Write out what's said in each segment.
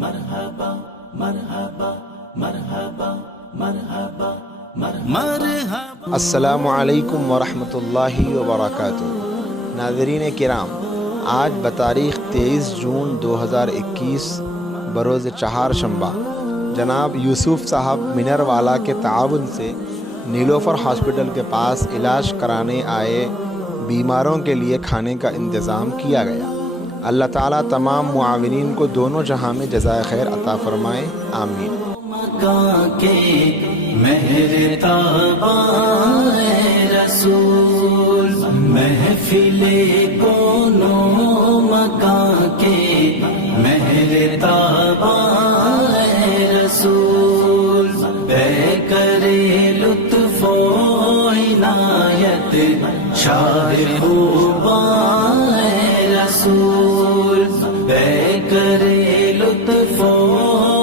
مرحبا مرحبا مرحبا مرحبا مرحبا۔ السلام علیکم ورحمۃ اللہ وبرکاتہ۔ ناظرین کرام، آج بتاریخ 23 جون 2021 بروز چہارشنبہ جناب یوسف صاحب منروالا کے تعاون سے نیلوفر ہاسپٹل کے پاس علاج کرانے آئے بیماروں کے لیے کھانے کا انتظام کیا گیا۔ اللہ تعالیٰ تمام معاونین کو دونوں جہاں میں جزائے خیر عطا فرمائے، آمین۔ مکان کے مہر تاباں رسول، محفل کونوں مکان کے مہر تاباں رسول، بے کرے لطف و عنایت شاہ خوباں رسول، بے کرے لطف و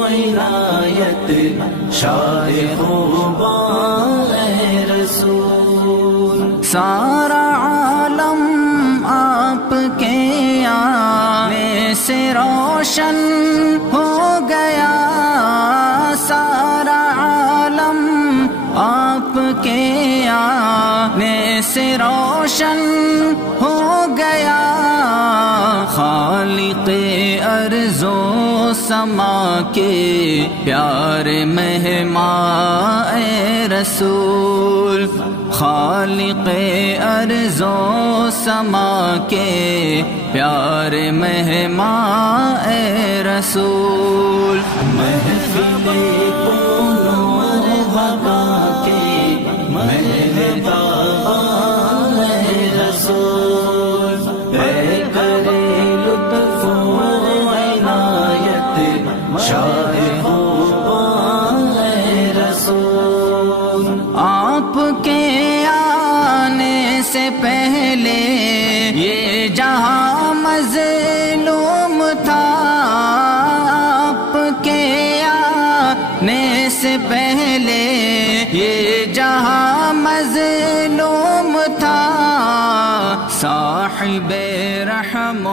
عنایت شاہ خوباں رسول۔ سارا عالم آپ کے آنے سے روشن ہو گیا، سارا عالم آپ کے آنے سے روشن ہو گیا، خالق ارض و سما کے پیارے مہمان اے رسول، خالق ارض و سما کے پیارے مہمان اے رسول، محفل کونوں مرحبا کے مہمان اے رسول، بے کرے لطف و عنایت شاہ خوباں اے رسول۔ آپ کے آنے سے پہلے یہ جہاں مظلوم تھا، آپ کے آنے سے پہلے یہ جہاں مظلوم تھا، صاحب رحم و